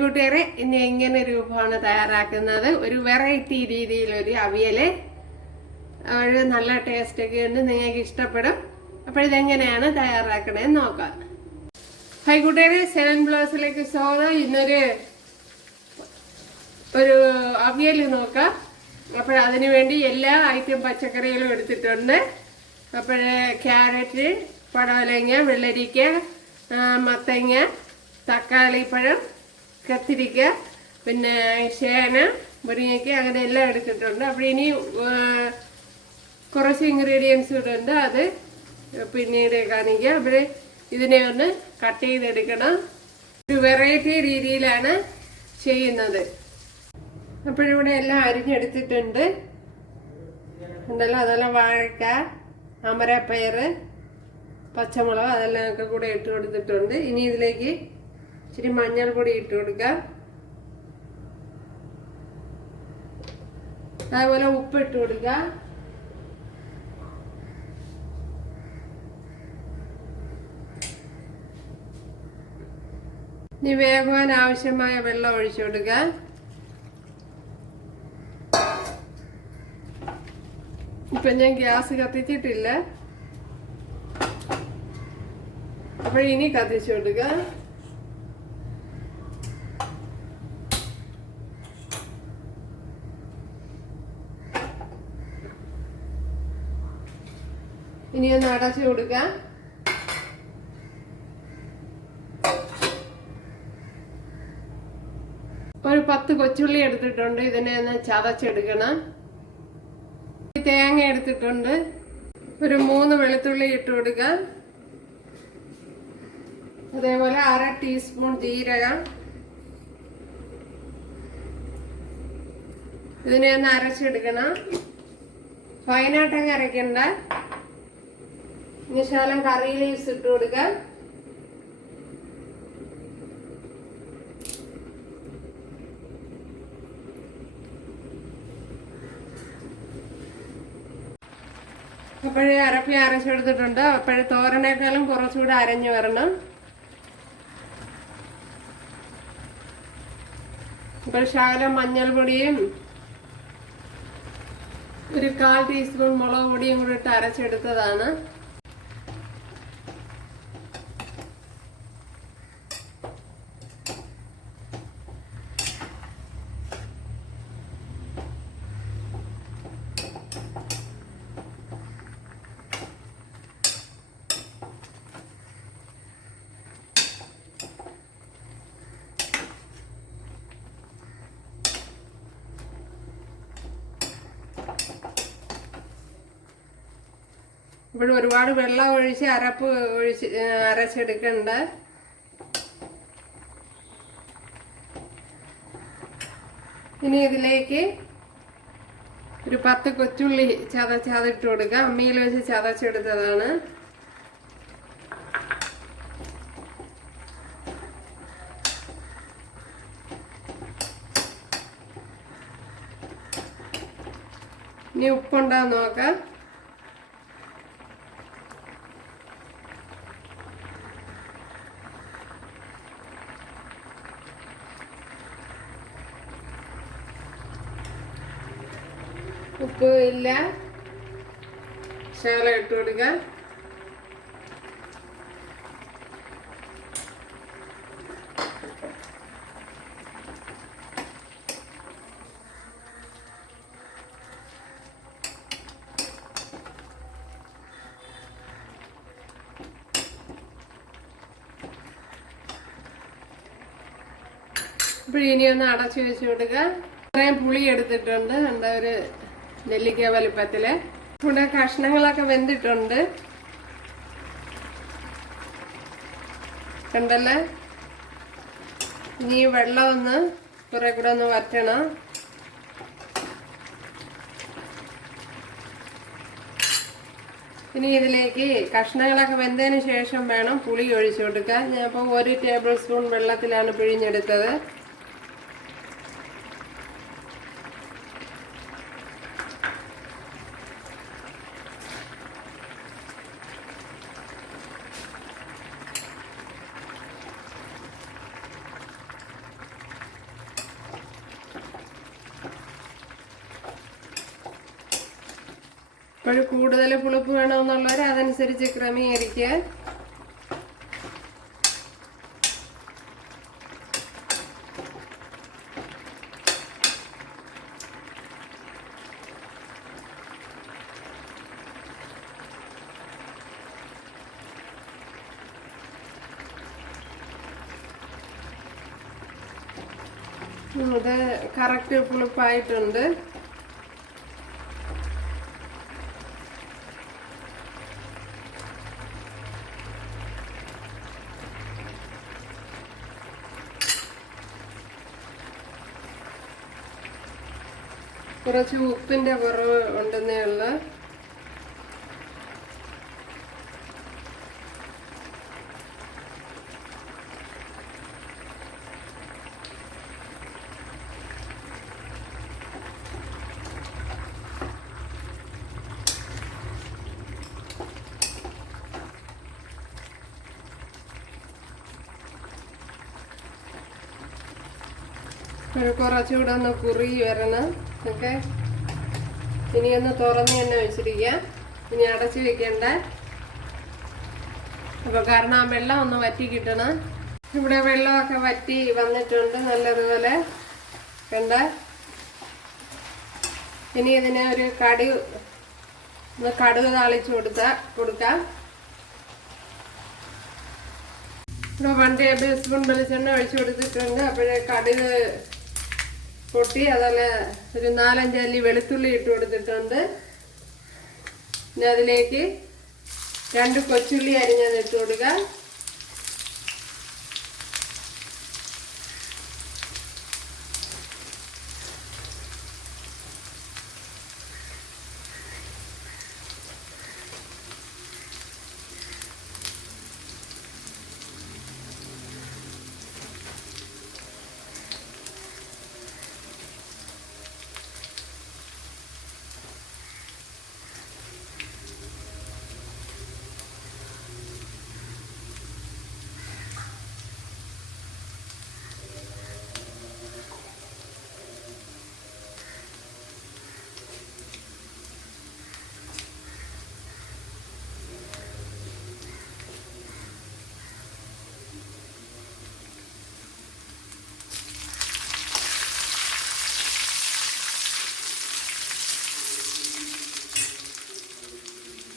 കൂട്ടുകാരെ, ഇനി ഇങ്ങനെ ഒരു വിഭവമാണ് തയ്യാറാക്കുന്നത്. ഒരു വെറൈറ്റി രീതിയിലൊരു അവിയൽ. ഒരു നല്ല ടേസ്റ്റ് ഒക്കെ ഉണ്ട്, നിങ്ങൾക്ക് ഇഷ്ടപ്പെടും. അപ്പോൾ ഇതെങ്ങനെയാണ് തയ്യാറാക്കണേന്ന് നോക്കാം. ഹൈ കൂട്ടുകാരെ, 7 ബ്ലോസിലേക്ക് സ്വാഗതം. ഇന്നൊരു അവിയൽ നോക്കാം. അപ്പോൾ അതിനു വേണ്ടി എല്ലാ ഐറ്റം പച്ചക്കറികളും എടുത്തിട്ടുണ്ട്. അപ്പോൾ ക്യാരറ്റ്, പടവലങ്ങ, വെള്ളരിക്ക, മത്തങ്ങ, തക്കാളിപ്പഴം, കത്തിരിക്ക, പിന്നെ ചേന, മുരിങ്ങയ്ക്ക, അങ്ങനെ എല്ലാം എടുത്തിട്ടുണ്ട്. അപ്പോൾ ഇനി കുറച്ച് ഇൻഗ്രീഡിയൻസ് കൂടെ ഉണ്ട്, അത് പിന്നീട് കാണിക്കാം. അപ്പോൾ ഇതിനെ ഒന്ന് കട്ട് ചെയ്തെടുക്കണം. ഒരു വെറൈറ്റി രീതിയിലാണ് ചെയ്യുന്നത്. അപ്പോഴിവിടെ എല്ലാം അരിഞ്ഞെടുത്തിട്ടുണ്ട് ഉണ്ടല്ലോ. അതെല്ലാം വാഴക്ക, അമരപ്പയർ, പച്ചമുളക്, അതെല്ലാം ഒക്കെ കൂടെ ഇട്ട് കൊടുത്തിട്ടുണ്ട്. ഇനി ഇതിലേക്ക് ഇച്ചിരി മഞ്ഞൾപ്പൊടി ഇട്ട് കൊടുക്കാം. അതുപോലെ ഉപ്പ് ഇട്ട് കൊടുക്കാം. ഇനി വേകുവാൻ ആവശ്യമായ വെള്ളം ഒഴിച്ചു കൊടുക്കാം. ഇപ്പൊ ഞാൻ ഗ്യാസ് കത്തിച്ചിട്ടില്ല, അപ്പൊ ഇനി കത്തിച്ചു കൊടുക്കാം. ഇനി ഒന്ന് അടച്ചു കൊടുക്കാം. ഒരു 10 കൊച്ചുള്ളി എടുത്തിട്ടുണ്ട്, ഇതിനെ ഒന്ന് ചതച്ചെടുക്കണം. തേങ്ങ എടുത്തിട്ടുണ്ട്, ഒരു 3 വെളുത്തുള്ളി ഇട്ട് കൊടുക്കാം. അതേപോലെ 1/2 ടീസ്പൂൺ ജീരകം. ഇതിനെ ഒന്ന് അരച്ചെടുക്കണം. ഫൈനായിട്ടങ്ങ് അരയ്ക്കണ്ട. ഇനി ശകലം കറി ലീവ്സ് ഇട്ട് കൊടുക്കാം. അപ്പോഴേ അരച്ചെടുത്തിട്ടുണ്ട്. അപ്പോഴേ തോരനേക്കാളും കുറച്ചുകൂടെ അരഞ്ഞു വരണം. ഇപ്പോൾ ശകലം മഞ്ഞൾപ്പൊടിയും ഒരു 1/4 ടീസ്പൂൺ മുളക് പൊടിയും കൂടി ഇട്ട് അരച്ചെടുത്തതാണ്. ഇവിടെ ഒരുപാട് വെള്ളം ഒഴിച്ച് അരച്ചെടുക്കണ്ട. ഇനി ഇതിലേക്ക് ഒരു 10 കൊച്ചുള്ളി ചതച്ചിട്ട് കൊടുക്കുക. അമ്മിയിൽ വെച്ച് ചതച്ചെടുത്തതാണ്. ഇനി ഉപ്പുണ്ടാന്ന് നോക്കാം. ഉപ്പ് ഇല്ല, ശകലം ഇട്ട് കൊടുക്കുക. അപ്പോൾ ഇനി ഒന്ന് അടച്ചു വെച്ച് കൊടുക്കുക. ഇത്രയും പുളി എടുത്തിട്ടുണ്ട്, എന്താ ഒരു നെല്ലിക്ക വലിപ്പത്തില്. ഇവിടെ കഷ്ണങ്ങളൊക്കെ വെന്തിട്ടുണ്ട് കണ്ടല്ലേ. ഇനി വെള്ളം ഒന്ന് കുറെ കൂടെ ഒന്ന് വറ്റണം. ഇനി ഇതിലേക്ക് കഷ്ണങ്ങളൊക്കെ വെന്തതിന് ശേഷം വേണം പുളി ഒഴിച്ചു കൊടുക്കാൻ. ഞാൻ ഇപ്പോൾ 1 ടേബിൾ സ്പൂൺ വെള്ളത്തിലാണ് പിഴിഞ്ഞെടുത്തത്. അപ്പോൾ കൂടുതൽ പുളിപ്പ് വേണമെന്നുള്ളവർ അതനുസരിച്ച് ക്രമീകരിക്കുക. ഇത് കറക്റ്റ് പുളിപ്പായിട്ടുണ്ട്. കുറച്ച് ഉപ്പിന്റെ കുറവ് ഉണ്ടെന്നേ ഉള്ളു. കുറച്ചുകൂടെ ഒന്ന് കുറുകി വരണം. ഓക്കെ, ഇനി ഒന്ന് തുറന്ന് തന്നെ വെച്ചിരിക്കാം. ഇനി അടച്ചു വെക്കണ്ട. അപ്പൊ കാരണം ആ വെള്ളം ഒന്ന് വറ്റി കിട്ടണം. ഇവിടെ വെള്ളമൊക്കെ വറ്റി വന്നിട്ടുണ്ട് നല്ലതുപോലെ കണ്ട. ഇനി ഇതിനെ ഒരു കടുക് താളിച്ചു കൊടുക്കാം. ഇവിടെ 1 ടേബിൾ സ്പൂൺ വെളിച്ചെണ്ണ ഒഴിച്ചു കൊടുത്തിട്ടുണ്ട്. അപ്പോഴേ കടുക് പൊട്ടി. അതുപോലെ ഒരു 4-5 അല്ലി വെളുത്തുള്ളി ഇട്ട് കൊടുത്തിട്ടുണ്ട്. പിന്നെ അതിലേക്ക് 2 കൊച്ചുള്ളി അരിഞ്ഞത് ഇട്ട് കൊടുക്കുക.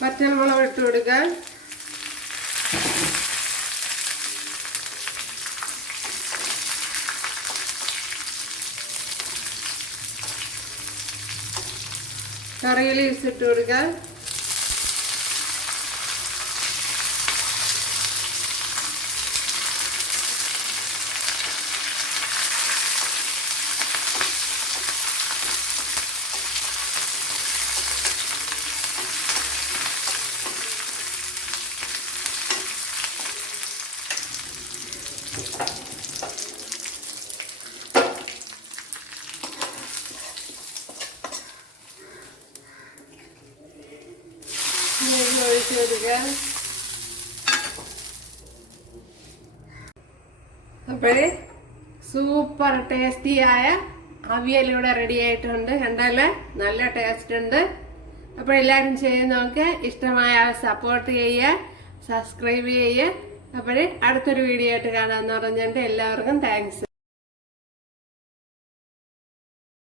പച്ചമുളക് ഇട്ട് കൊടുക്കുക. കറി ലീവ്സ് ഇട്ട് കൊടുക്കുക. ഒഴിച്ചു കൊടുക്കുക. അപ്പോഴേ സൂപ്പർ ടേസ്റ്റിയായ അവിയലിവിടെ റെഡി ആയിട്ടുണ്ട്. കണ്ടല്ലേ, നല്ല ടേസ്റ്റ് ഉണ്ട്. അപ്പോൾ എല്ലാവരും ചെയ്ത് നോക്കുക. ഇഷ്ടമായ സപ്പോർട്ട് ചെയ്യുക, സബ്സ്ക്രൈബ് ചെയ്യുക. അപ്പോഴേ അടുത്തൊരു വീഡിയോ ആയിട്ട് കാണാമെന്ന് പറഞ്ഞിട്ട് എല്ലാവർക്കും താങ്ക്സ്.